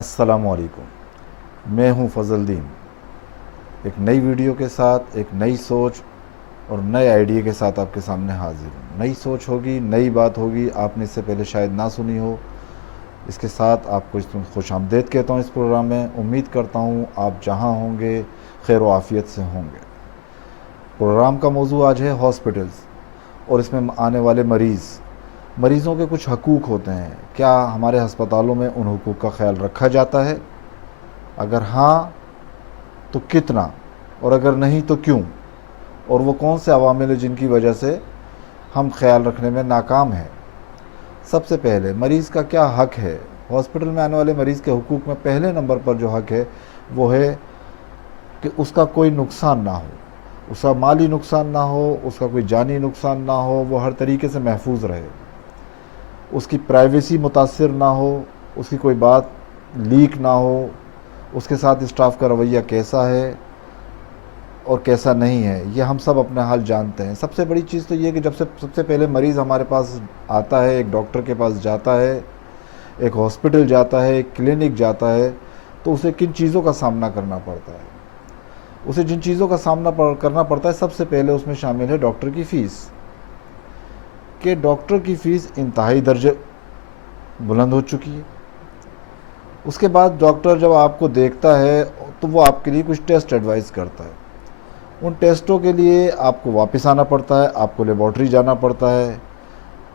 अस्सलामुअलैकुम। मैं हूं फजलदीन, एक नई वीडियो के साथ, एक नई सोच और नए आइडिया के साथ आपके सामने हाजिर हूं। नई सोच होगी, नई बात होगी, आपने इससे पहले शायद ना सुनी हो। इसके साथ आपको इसमें खुश आमदेद कहता हूं इस प्रोग्राम में। उम्मीद करता हूं आप जहां होंगे खैर व आफियत से होंगे। प्रोग्राम का मौजू आज है हॉस्पिटल्स और इसमें आने वाले मरीज़ों के कुछ हकूक़ होते हैं। क्या हमारे अस्पतालों में उन हकूक़ का ख्याल रखा जाता है? अगर हाँ तो कितना, और अगर नहीं तो क्यों? और वो कौन से अवामिल हैं जिनकी वजह से हम ख्याल रखने में नाकाम हैं? सबसे पहले मरीज़ का क्या हक है? हॉस्पिटल में आने वाले मरीज़ के हुकूक में पहले नंबर पर जो हक है वो है कि उसका कोई नुकसान ना हो, उसका माली नुकसान ना हो, उसका कोई जानी नुकसान ना हो, वो हर तरीके से महफूज रहे, उसकी प्राइवेसी मुतासर ना हो, उसकी कोई बात लीक ना हो, उसके साथ स्टाफ का रवैया कैसा है और कैसा नहीं है, ये हम सब अपने हाल जानते हैं। सबसे बड़ी चीज़ तो ये कि जब से सबसे पहले मरीज़ हमारे पास आता है, एक डॉक्टर के पास जाता है, एक हॉस्पिटल जाता है, एक क्लिनिक जाता है, तो उसे किन चीज़ों का सामना करना पड़ता है? उसे जिन चीज़ों का सामना करना पड़ता है, सबसे पहले उसमें शामिल है डॉक्टर की फ़ीस। कि डॉक्टर की फ़ीस इंतहाई दर्जे बुलंद हो चुकी है। उसके बाद डॉक्टर जब आपको देखता है तो वो आपके लिए कुछ टेस्ट एडवाइस करता है। उन टेस्टों के लिए आपको वापस आना पड़ता है, आपको लेबॉर्ट्री जाना पड़ता है।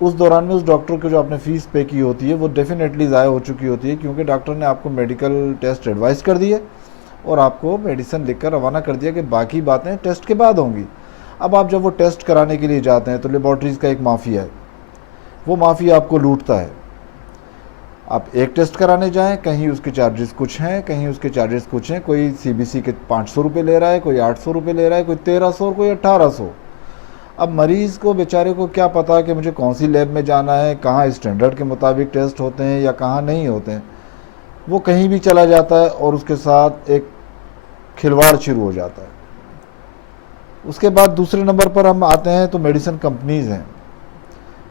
उस दौरान में उस डॉक्टर को जो आपने फ़ीस पे की होती है वो डेफिनेटली ज़ाया हो चुकी होती है, क्योंकि डॉक्टर ने आपको मेडिकल टेस्ट एडवाइस कर दिए और आपको मेडिसिन लिखकर रवाना कर दिया कि बाकी बातें टेस्ट के बाद होंगी। अब आप जब वो टेस्ट कराने के लिए जाते हैं तो लेबॉर्ट्रीज़ का एक माफिया है, वो माफिया आपको लूटता है। आप एक टेस्ट कराने जाएं, कहीं उसके चार्जेस कुछ हैं, कहीं उसके चार्जेस कुछ हैं। कोई सीबीसी के 500 रुपये ले रहा है, कोई 800 रुपये ले रहा है, कोई 1300 और कोई 1800। अब मरीज़ को बेचारे को क्या पता कि मुझे कौन सी लैब में जाना है, कहाँ स्टैंडर्ड के मुताबिक टेस्ट होते हैं या कहाँ नहीं होते हैं। वो कहीं भी चला जाता है और उसके साथ एक खिलवाड़ शुरू हो जाता है। उसके बाद दूसरे नंबर पर हम आते हैं तो मेडिसिन कंपनीज़ हैं।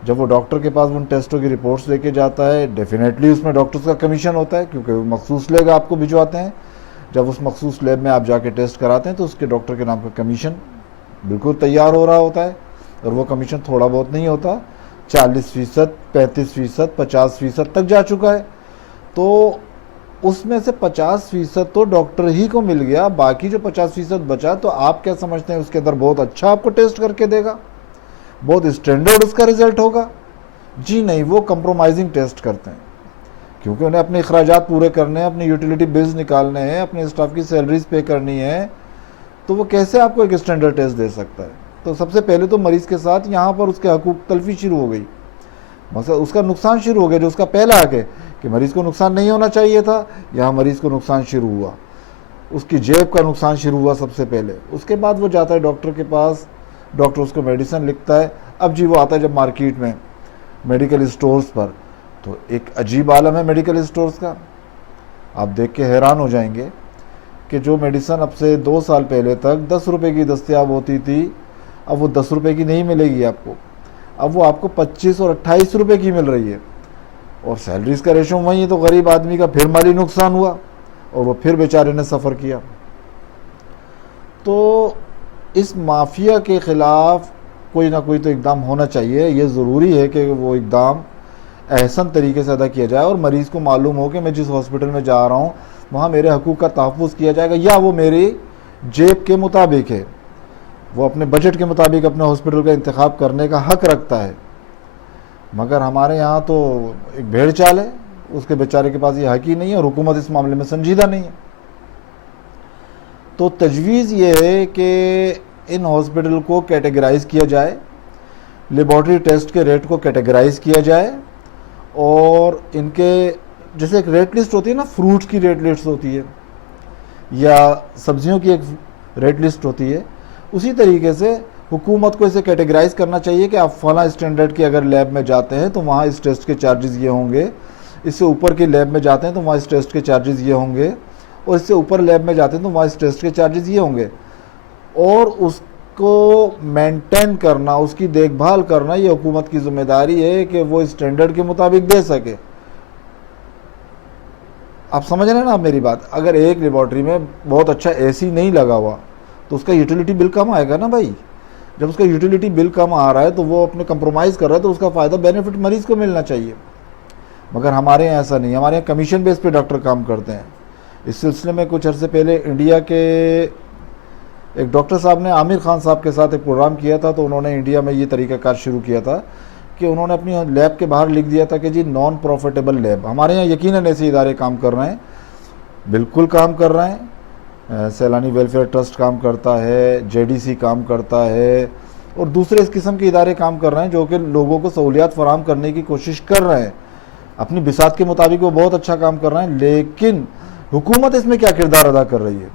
जब वो डॉक्टर के पास उन टेस्टों की रिपोर्ट्स लेके जाता है, डेफिनेटली उसमें डॉक्टर्स का कमीशन होता है, क्योंकि वो मखसूस लैब आपको भिजवाते हैं। जब उस मखसूस लैब में आप जाके टेस्ट कराते हैं तो उसके डॉक्टर के नाम का कमीशन बिल्कुल तैयार हो रहा होता है, और वो कमीशन थोड़ा बहुत नहीं होता, 40%, 35%, 50% तक जा चुका है। तो उसमें से 50% तो डॉक्टर ही को मिल गया, बाकी जो 50% बचा, तो आप क्या समझते हैं उसके अंदर बहुत अच्छा आपको टेस्ट करके देगा, बहुत स्टैंडर्ड उसका रिजल्ट होगा? जी नहीं, वो कंप्रोमाइजिंग टेस्ट करते हैं, क्योंकि उन्हें अपने अखराजात पूरे करने हैं, अपने यूटिलिटी बिल्स निकालने हैं, अपने स्टाफ की सैलरीज पे करनी है। तो वो कैसे आपको एक स्टैंडर्ड टेस्ट दे सकता है? तो सबसे पहले तो मरीज़ के साथ यहाँ पर उसके हकूक़ तलफी शुरू हो गई, मतलब उसका नुकसान शुरू हो गया। जो उसका पहला हक है कि मरीज़ को नुकसान नहीं होना चाहिए था, यहाँ मरीज़ को नुकसान शुरू हुआ, उसकी जेब का नुकसान शुरू हुआ सबसे पहले। उसके बाद वो जाता है डॉक्टर के पास, डॉक्टर उसको मेडिसिन लिखता है। अब जी वो आता है जब मार्केट में मेडिकल स्टोर्स पर, तो एक अजीब आलम है मेडिकल स्टोर्स का। आप देख के हैरान हो जाएंगे कि जो मेडिसिन अब से 2 साल पहले तक 10 रुपये की दस्तयाब होती थी, अब वो 10 रुपये की नहीं मिलेगी आपको, अब वो आपको 25 और 28 रुपये की मिल रही है। और सैलरीज का रेशो वही है, तो गरीब आदमी का फिर माली नुकसान हुआ और वो फिर बेचारे ने सफ़र किया। तो इस माफिया के ख़िलाफ़ कोई ना कोई तो इक़दाम होना चाहिए। ये ज़रूरी है कि वो इक़दाम एहसन तरीके से अदा किया जाए और मरीज़ को मालूम हो कि मैं जिस हॉस्पिटल में जा रहा हूँ वहाँ मेरे हकूक़ का तहफ़्फ़ुज़ किया जाएगा, या वो मेरी जेब के मुताबिक है, वो अपने बजट के मुताबिक अपने हॉस्पिटल का इंतखाब करने का हक़ रखता है। मगर हमारे यहाँ तो एक भेड़ चाल है, उसके बेचारे के पास ये हक़ ही नहीं है और हुकूमत इस मामले में संजीदा नहीं है। तो तजवीज़ ये है कि इन हॉस्पिटल को कैटेगराइज़ किया जाए, लेबॉर्ट्री टेस्ट के रेट को कैटेगराइज़ किया जाए, और इनके जैसे एक रेट लिस्ट होती है ना, फ्रूट्स की रेट लिस्ट होती है या सब्जियों की एक रेट लिस्ट होती है, उसी तरीके से हुकूमत को इसे कैटेगराइज़ करना चाहिए कि आप फला स्टैंडर्ड की अगर लैब में जाते हैं तो वहाँ इस टेस्ट के चार्जेस ये होंगे, इससे ऊपर की लैब में जाते हैं तो वहाँ इस टेस्ट के चार्जेस ये होंगे, और इससे ऊपर लैब में जाते हैं तो वहाँ इस टेस्ट के चार्जेस ये होंगे। और उसको मेंटेन करना, उसकी देखभाल करना, ये हुकूमत की ज़िम्मेदारी है कि वो स्टैंडर्ड के मुताबिक दे सके। आप समझ रहे हैं ना आप मेरी बात। अगर एक लेबॉर्ट्री में बहुत अच्छा एसी नहीं लगा हुआ तो उसका यूटिलिटी बिल कम आएगा ना भाई। जब उसका यूटिलिटी बिल कम आ रहा है तो वो अपने कंप्रोमाइज़ कर रहा है, तो उसका फ़ायदा बेनिफिट मरीज़ को मिलना चाहिए। मगर हमारे यहाँ ऐसा नहीं, हमारे यहाँ कमीशन बेस पे डॉक्टर काम करते हैं। इस सिलसिले में कुछ अर्से पहले इंडिया के एक डॉक्टर साहब ने आमिर खान साहब के साथ एक प्रोग्राम किया था, तो उन्होंने इंडिया में ये तरीक़ाकार शुरू किया था कि उन्होंने अपनी लैब के बाहर लिख दिया था कि जी नॉन प्रॉफिटेबल लैब। हमारे यहाँ यकीनन ऐसे इदारे काम कर रहे हैं, बिल्कुल काम कर रहे हैं। सैलानी वेलफेयर ट्रस्ट काम करता है, जेडीसी काम करता है, और दूसरे इस किस्म के इदारे काम कर रहे हैं जो कि लोगों को सहूलियात फराहम करने की कोशिश कर रहे हैं। अपनी बिसात के मुताबिक वो बहुत अच्छा काम कर रहे हैं। लेकिन हुकूमत इसमें क्या किरदार अदा कर रही है?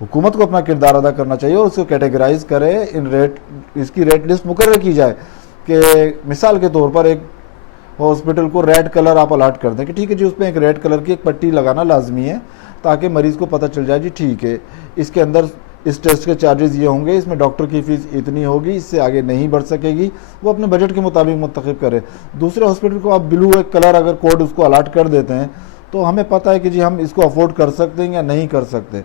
हुकूमत को अपना किरदार अदा करना चाहिए और उसको कैटेगराइज करे, इन रेट, इसकी रेट लिस्ट मुकर्रर की जाए कि मिसाल के तौर पर एक हॉस्पिटल को रेड कलर आप अलाट कर दें कि ठीक है जी, उसमें एक रेड कलर की एक पट्टी लगाना लाजमी है ताकि मरीज़ को पता चल जाए जी ठीक है, इसके अंदर इस टेस्ट के चार्जेस ये होंगे, इसमें डॉक्टर की फ़ीस इतनी होगी, इससे आगे नहीं बढ़ सकेगी। वो अपने बजट के मुताबिक मुंतखब करे। दूसरे हॉस्पिटल को आप ब्लू एक कलर अगर कोड उसको अलाट कर देते हैं तो हमें पता है कि जी हम इसको अफोर्ड कर सकते हैं या नहीं कर सकते।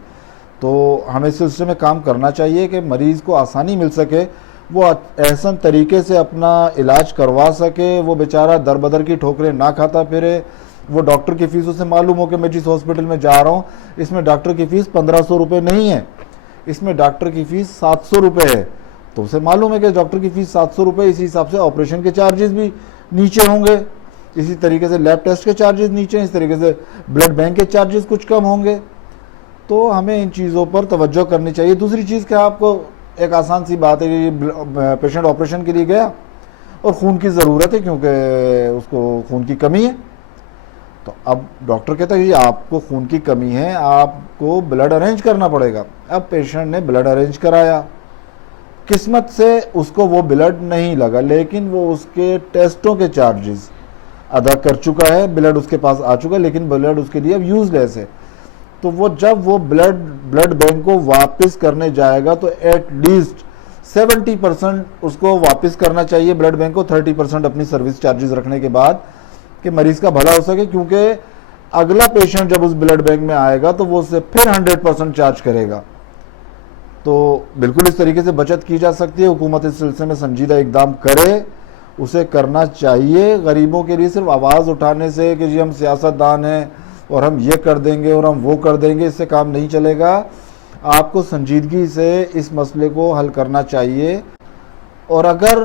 तो हमें इस सिलसिले में काम करना चाहिए कि मरीज़ को आसानी मिल सके, वो एहसन तरीके से अपना इलाज करवा सके, वो बेचारा दर बदर की ठोकरें ना खाता फिरे। वो डॉक्टर की फ़ीस उसे मालूम हो कि मैं जिस हॉस्पिटल में जा रहा हूँ इसमें डॉक्टर की फ़ीस 1500 रुपये नहीं है, इसमें डॉक्टर की फ़ीस 700 रुपये है। तो उसे मालूम है कि डॉक्टर की फ़ीस 700 रुपये, इसी हिसाब से ऑपरेशन के चार्जेस भी नीचे होंगे, इसी तरीके से लैब टेस्ट के चार्जेस नीचे, इस तरीके से ब्लड बैंक के चार्जेस कुछ कम होंगे। तो हमें इन चीज़ों पर तवज्जो करनी चाहिए। दूसरी चीज़ क्या, आपको एक आसान सी बात है कि पेशेंट ऑपरेशन के लिए गया और खून की ज़रूरत है क्योंकि उसको खून की कमी है, तो अब डॉक्टर कहता है कि आपको खून की कमी है, आपको ब्लड अरेंज करना पड़ेगा। अब पेशेंट ने ब्लड अरेंज कराया, किस्मत से उसको वो ब्लड नहीं लगा, लेकिन वो उसके टेस्टों के चार्जेस अदा कर चुका है, ब्लड उसके पास आ चुका है, लेकिन ब्लड उसके लिए अब यूजलेस है। तो वो जब वो ब्लड बैंक को वापस करने जाएगा तो एटलीस्ट 70% उसको वापस करना चाहिए ब्लड बैंक को, 30% अपनी सर्विस चार्जेस रखने के बाद, कि मरीज़ का भला हो सके। क्योंकि अगला पेशेंट जब उस ब्लड बैंक में आएगा तो वो उससे फिर 100% चार्ज करेगा। तो बिल्कुल इस तरीके से बचत की जा सकती है। हुकूमत इस सिलसिले में संजीदा इकदाम करे, उसे करना चाहिए। गरीबों के लिए सिर्फ आवाज़ उठाने से कि जी हम सियासतदान हैं और हम ये कर देंगे और हम वो कर देंगे, इससे काम नहीं चलेगा। आपको संजीदगी से इस मसले को हल करना चाहिए, और अगर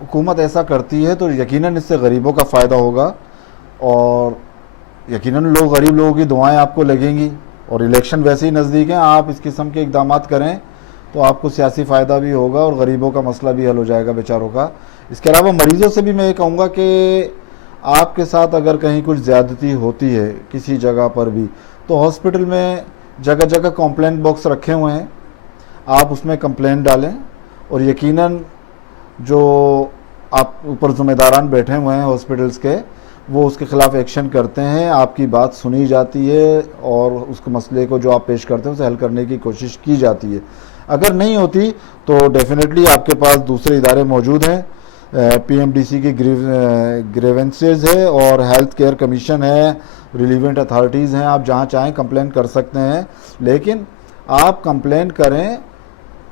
हुकूमत ऐसा करती है तो यकीनन इससे गरीबों का फ़ायदा होगा, और यकीनन गरीब लोगों की दुआएं आपको लगेंगी। और इलेक्शन वैसे ही नज़दीक हैं, आप इस किस्म के इक़दामात करें तो आपको सियासी फ़ायदा भी होगा और गरीबों का मसला भी हल हो जाएगा बेचारों का। इसके अलावा मरीज़ों से भी मैं ये कहूँगा कि आपके साथ अगर कहीं कुछ ज़्यादती होती है किसी जगह पर भी, तो हॉस्पिटल में जगह जगह कंप्लेंट बॉक्स रखे हुए हैं, आप उसमें कंप्लेंट डालें, और यकीनन जो आप ऊपर ज़िम्मेदारान बैठे हुए हैं हॉस्पिटल्स के, वो उसके ख़िलाफ़ एक्शन करते हैं, आपकी बात सुनी जाती है और उसके मसले को जो आप पेश करते हैं उसे हल करने की कोशिश की जाती है। अगर नहीं होती तो डेफिनेटली आपके पास दूसरे इदारे मौजूद हैं, पीएमडीसी की ग्रीवेंसेस है और हेल्थ केयर कमीशन है, रिलीवेंट अथॉरिटीज़ हैं, आप जहाँ चाहें कंप्लेन कर सकते हैं। लेकिन आप कंप्लेन करें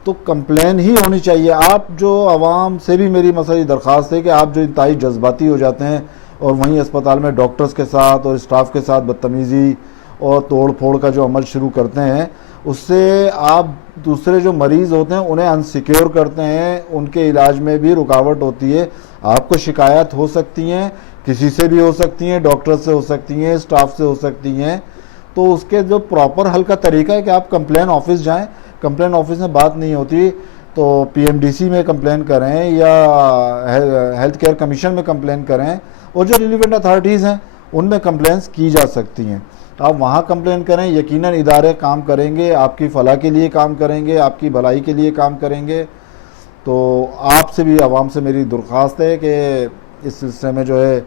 तो कंप्लेन ही होनी चाहिए। आप जो आवाम से भी मेरी मसली दरख्वास्त है कि आप जो इंतहाई जज्बाती हो जाते हैं और वहीं अस्पताल में डॉक्टर्स के साथ और स्टाफ के साथ बदतमीज़ी और तोड़ फोड़ का जो अमल शुरू करते हैं, उससे आप दूसरे जो मरीज़ होते हैं उन्हें अनसिक्योर करते हैं, उनके इलाज में भी रुकावट होती है। आपको शिकायत हो सकती हैं, किसी से भी हो सकती हैं, डॉक्टर से हो सकती हैं, स्टाफ से हो सकती हैं। तो उसके जो प्रॉपर हल का तरीका है कि आप कंप्लेन ऑफिस जाएं, कंप्लेन ऑफिस में बात नहीं होती तो पीएमडीसी में कंप्लेन करें या हेल्थ केयर कमीशन में कंप्लेन करें, और जो रिलीवेंट अथॉरिटीज़ हैं उनमें कंप्लेंट्स की जा सकती हैं। आप वहाँ कंप्लेन करें, यकीनन इदारे काम करेंगे, आपकी फलाह के लिए काम करेंगे, आपकी भलाई के लिए काम करेंगे। तो आपसे भी, आवाम से मेरी दरख्वास्त है कि इस सिलसिले में जो है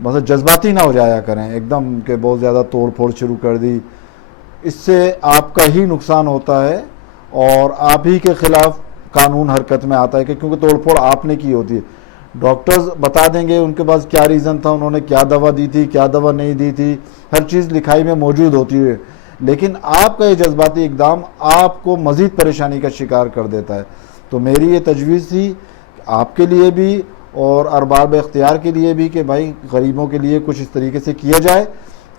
मतलब जज्बाती ना हो जाया करें एकदम कि बहुत ज़्यादा तोड़ फोड़ शुरू कर दी, इससे आपका ही नुकसान होता है और आप ही के ख़िलाफ़ कानून हरकत में आता है कि क्योंकि तोड़ फोड़ आपने की होती है। डॉक्टर्स बता देंगे उनके पास क्या रीज़न था, उन्होंने क्या दवा दी थी, क्या दवा नहीं दी थी, हर चीज़ लिखाई में मौजूद होती है। लेकिन आपका ये जज्बाती इकदाम आपको मज़ीद परेशानी का शिकार कर देता है। तो मेरी ये तजवीज़ थी आपके लिए भी और अरबाब इख्तियार के लिए भी कि भाई गरीबों के लिए कुछ इस तरीके से किया जाए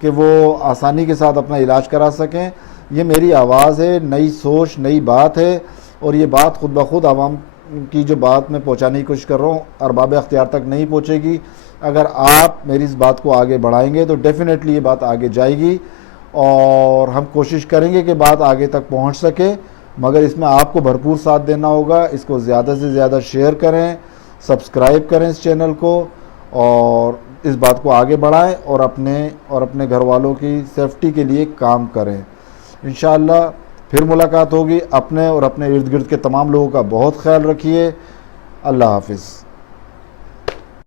कि वो आसानी के साथ अपना इलाज करा सकें। ये मेरी आवाज़ है, नई सोच, नई बात है, और ये बात खुद ब खुद आवाम की जो बात मैं पहुंचाने की कोशिश कर रहा हूँ अरबाब इख्तियार तक नहीं पहुंचेगी। अगर आप मेरी इस बात को आगे बढ़ाएंगे तो डेफिनेटली ये बात आगे जाएगी, और हम कोशिश करेंगे कि बात आगे तक पहुंच सके, मगर इसमें आपको भरपूर साथ देना होगा। इसको ज़्यादा से ज़्यादा शेयर करें, सब्सक्राइब करें इस चैनल को, और इस बात को आगे बढ़ाएं और अपने घर वालों की सेफ्टी के लिए काम करें। इंशाअल्लाह फिर मुलाकात होगी। अपने और अपने इर्द गिर्द के तमाम लोगों का बहुत ख्याल रखिए। अल्लाह हाफिज़।